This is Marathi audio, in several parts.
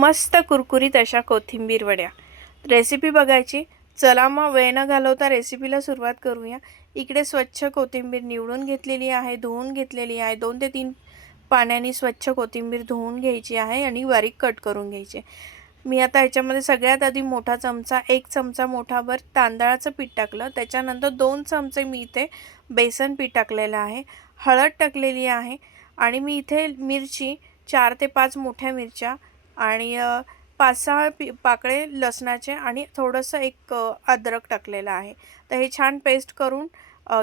मस्त कुरकुरीत अशा कोथिंबीर वड्या. रेसिपी बघायची. चला मग वेळ न घालवता रेसिपीला सुरुवात करूया. इकडे स्वच्छ कोथिंबीर निवडून घेतलेली आहे धुवून घेतलेली आहे. दोन ते तीन पाण्याने स्वच्छ कोथिंबीर धुवून घ्यायची आहे आणि बारीक कट करून घ्यायची. मी आता ह्याच्यामध्ये सगळ्यात आधी मोठा चमचा एक चमचा मोठाभर तांदळाचं पीठ टाकलं. त्याच्यानंतर दोन चमचे मी इथे बेसन पीठ टाकलेलं आहे. हळद टाकलेली आहे. आणि मी इथे मिरची चार ते पाच मोठ्या मिरच्या आणि पाच सहा पी पाकळे लसणाचे आणि थोडंसं एक अद्रक टाकलेलं आहे. तर हे छान पेस्ट करून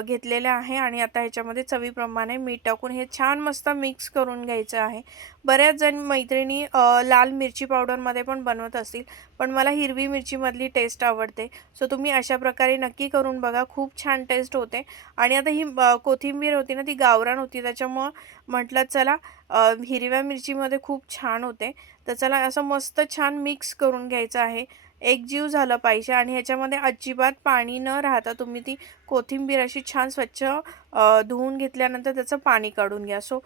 घेतलेलं आहे आणि आता ह्याच्यामध्ये चवीप्रमाणे मीठ टाकून हे छान मस्त मिक्स करून घ्यायचं आहे. बऱ्याच जण मैत्रिणी लाल मिरची पावडरमध्ये पण बनवत असतील पण मला हिरवी मिरचीमधली टेस्ट आवडते. सो तुम्ही अशा प्रकारे नक्की करून बघा खूप छान टेस्ट होते. आणि आता ही कोथिंबीर होती ना ती गावरान होती त्याच्यामुळं म्हटलं चला हिरव्या मिरचीमध्ये खूप छान होते. तर चला असं मस्त छान मिक्स करून घ्यायचं आहे. एक जीव झालं पाहिजे आणि ह्याच्यामध्ये अजिबात पाणी न राहता तुम्ही ती कोथिंबीर अशी छान स्वच्छ धुवून घेतल्यानंतर त्याचं पाणी काढून घ्या. सो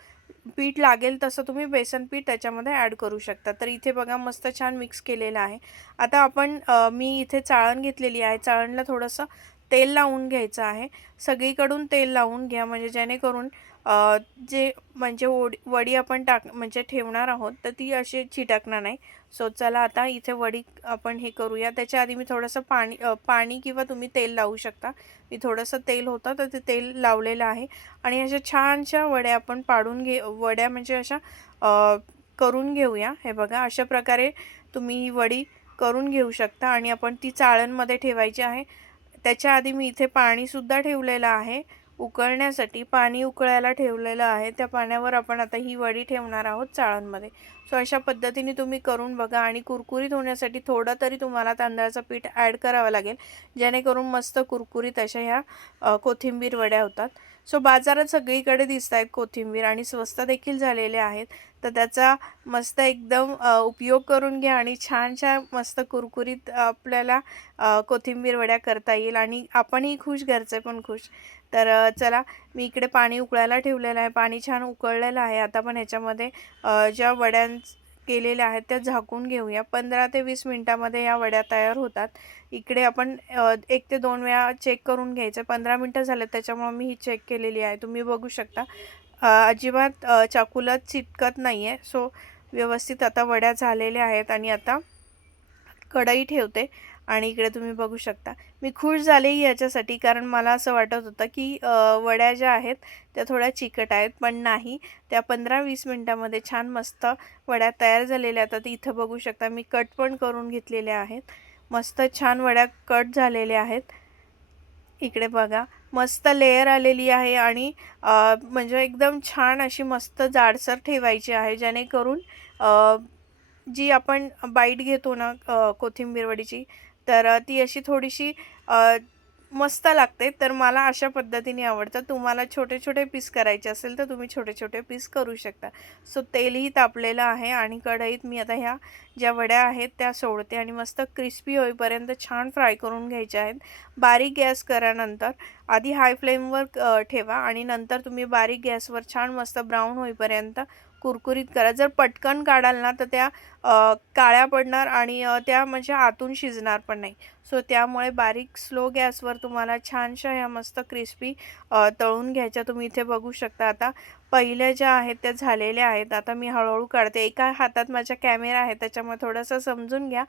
पीठ लागेल तसं तुम्ही बेसन पीठ त्याच्यामध्ये ॲड करू शकता. तर इथे बघा मस्त छान मिक्स केलेलं आहे. आता आपण मी इथे चाळण घेतलेली आहे. चाळणला थोडंसं तेल लावून घ्यायचं आहे. सगळीकडून तेल लावून घ्या. म्हणजे जेणेकरून जे म्हणजे वडी वडी आपण टाक म्हणजे ठेवणार आहोत तर ती अशी चिटकणार नाही. सो चला आता इथे वडी आपण हे करूया. त्याच्या आधी मी थोडंसं पाणी पाणी किंवा तुम्ही तेल लावू शकता. मी थोडंसं तेल होतं तर ते तेल लावलेलं आहे. आणि अशा छानशा वड्या आपण पाडून घे वड्या म्हणजे अशा करून घेऊया. हे बघा अशा प्रकारे तुम्ही ही वडी करून घेऊ शकता आणि आपण ती चाळणमध्ये ठेवायची आहे. त्याच्या आधी मी इथे पाणीसुद्धा ठेवलेलं आहे. उकळण्यासाठी पाणी उकळायला ठेवलेलं आहे. त्या पाण्यावर आपण आता ही वडी ठेवणार आहोत चाळणमध्ये. सो अशा पद्धतीने तुम्ही करून बघा आणि कुरकुरीत होण्यासाठी थोडं तरी तुम्हाला तांदळाचं पीठ ॲड करावं लागेल जेणेकरून मस्त कुरकुरीत अशा ह्या कोथिंबीर वड्या होतात. सो बाजारात सगळीकडे दिसत आहेत कोथिंबीर आणि स्वस्त देखील झालेले आहेत. तर त्याचा मस्त एकदम उपयोग करून घ्या आणि छानशा मस्त कुरकुरीत आपल्याला कोथिंबीर वड्या करता येईल आणि आपणही खुश घरचे पण खुश. तर चला मी इकडे पाणी उकळायला ठेवलेलं आहे. पाणी छान उकळलेलं आहे. आता पण ह्याच्यामध्ये ज्या वड्यां केलेल्या आहेत त्या झाकून घेऊया. पंधरा ते वीस मिनटामध्ये या वड्या तयार होतात. इकडे आपण एक ते दोन वेळा चेक करून घ्यायचं. पंधरा मिनटं झालं त्याच्यामुळं मी ही चेक केलेली आहे. तुम्ही बघू शकता. अजिबात चाकूला चिटकत नाही आहे सो व्यवस्थित आता वड्या झालेल्या आहेत आणि आता कढई ठेवते आणि इकडे तुम्ही बघू शकता. मी खुश झाले याच्यासाठी कारण मला असं वाटत होतं की वड्या ज्या आहेत त्या थोड्या चिकट आहेत पण नाही. त्या पंधरा वीस मिनटामध्ये छान मस्त वड्या तयार झालेल्या आहेत. आता इथं बघू शकता मी कट पण करून घेतलेल्या आहेत. मस्त छान वड्या कट झालेल्या आहेत. इकडे बघा. मस्त लेअर आलेली आहे आणि म्हणजे एकदम छान अशी मस्त जाडसर ठेवायची आहे जेणेकरून जी आपण बाईट घेतो ना कोथिंबीरवडीची कोथिंबीर वडीची तर ती अशी थोडीशी मस्त लागते. तर मला अशा पद्धतीने आवडतं. तुम्हाला छोटे छोटे पीस करायचे असेल तर तुम्ही छोटे छोटे पीस करू शकता. सो तेलही तापलेलं आहे आणि कढईत मी आता ह्या ज्या वड्या आहेत त्या सोडते आणि मस्त क्रिस्पी होईपर्यंत छान फ्राय करून घ्यायच्या आहेत. बारीक गॅस करा नंतर आधी हाय फ्लेमवर ठेवा आणि नंतर तुम्ही बारीक गॅसवर छान मस्त ब्राऊन होईपर्यंत कुरकुरीत करा. जर पटकन काढाल ना तर त्या काळ्या पडणार आणि त्या म्हणजे आतून शिजणार पण नाही. सो त्यामुळे बारीक स्लो गॅसवर तुम्हाला छानशा ह्या मस्त क्रिस्पी तळून घ्यायच्या. तुम्ही इथे बघू शकता आता. पहिल्या ज्या आहेत त्या झालेल्या आहेत. आता मी हळूहळू काढते. एका हातात माझ्या कॅमेरा आहे त्याच्यामुळे थोडंसं समजून घ्या.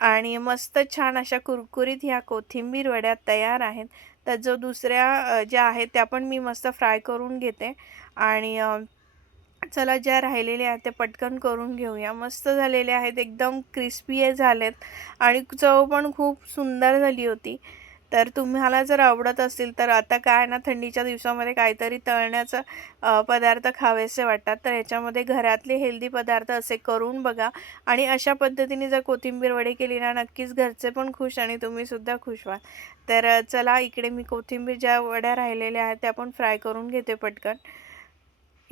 आणि मस्त छान अशा कुरकुरीत ह्या कोथिंबीर वड्या तयार आहेत. तर जो दुसऱ्या ज्या आहेत त्या पण मी मस्त फ्राय करून घेते. आणि चला ज्या राहिलेल्या आहेत त्या पटकन करून घेऊया. मस्त झालेल्या आहेत एकदम क्रिस्पी झालेत. आणि चव पण खूप सुंदर झाली होती. तर तुम्हाला जर आवडत असतील तर आता काय ना थंडीच्या दिवसामध्ये काहीतरी तळण्याचं पदार्थ खावेसे वाटतात. तर ह्याच्यामध्ये घरातले हेल्दी पदार्थ असे करून बघा. आणि अशा पद्धतीने जर कोथिंबीर वडे केली ना नक्कीच घरचे पण खुश आणि तुम्हीसुद्धा खुश व्हाल. तर चला इकडे मी कोथिंबीर ज्या वड्या राहिलेल्या आहेत त्या पण फ्राय करून घेते पटकन.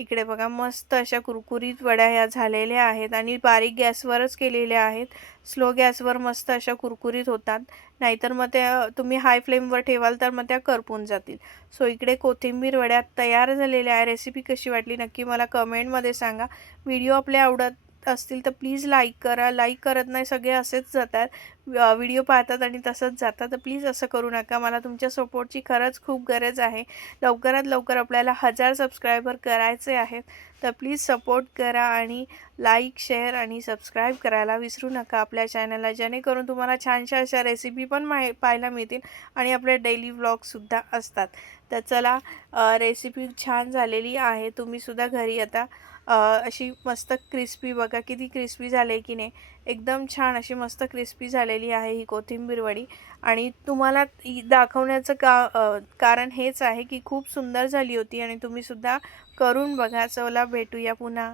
इकडे बघा मस्त अशा कुरकुरीत वड्या ह्या झालेल्या आहेत आणि बारीक गॅसवरच केलेल्या आहेत. स्लो गॅसवर मस्त अशा कुरकुरीत होतात. नाहीतर मग त्या तुम्ही हाय फ्लेमवर ठेवाल तर मग त्या करपून जातील. सो इकडे कोथिंबीर वड्या तयार झालेल्या आहे रेसिपी कशी वाटली नक्की मला कमेंटमध्ये सांगा. व्हिडिओ आपल्या आवडत असतील तर प्लीज लाईक करा. लाईक करत नाही सगळे असेच जातात. व्हिडिओ पाहतात आणि तसंच जातात. तर प्लीज असं करू नका. मला तुमच्या सपोर्टची खरंच खूप गरज आहे. लवकरात लवकर आपल्याला हजार सबस्क्रायबर करायचे आहेत. तर प्लीज सपोर्ट करा आणि लाईक शेअर आणि सबस्क्राईब करायला विसरू नका आपल्या चॅनलला जेणेकरून तुम्हाला छानशा अशा रेसिपी पण माहि पाहायला मिळतील आणि आपले डेली व्लॉगसुद्धा असतात. तर चला रेसिपी छान झालेली आहे. तुम्हीसुद्धा घरी आता अशी मस्त क्रिस्पी बघा किती क्रिस्पी झाले की नाही. एकदम छान अशी मस्त क्रिस्पी झालेली आहे ही कोथिंबीर वडी. आणि तुम्हाला ही दाखवण्याचं का कारण हेच आहे की खूप सुंदर झाली होती आणि तुम्हीसुद्धा करून बघा. चला भेटूया पुन्हा.